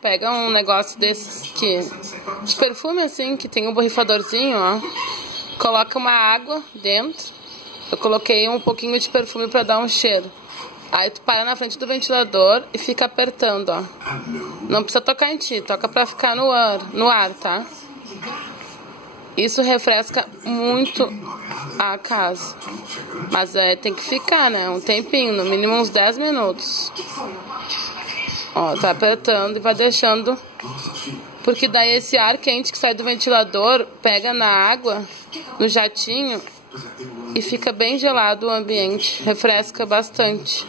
pega um negócio desses de perfume assim, que tem um borrifadorzinho, ó. Coloca uma água dentro. Eu coloquei um pouquinho de perfume pra dar um cheiro. Aí tu para na frente do ventilador e fica apertando, ó. Não precisa tocar em ti, toca pra ficar no ar, tá? Isso refresca muito a casa. Mas tem que ficar, né? Um tempinho, no mínimo uns 10 minutos. Ó, tá apertando e vai deixando. Porque daí esse ar quente que sai do ventilador pega na água, no jatinho, e fica bem gelado o ambiente. Refresca bastante.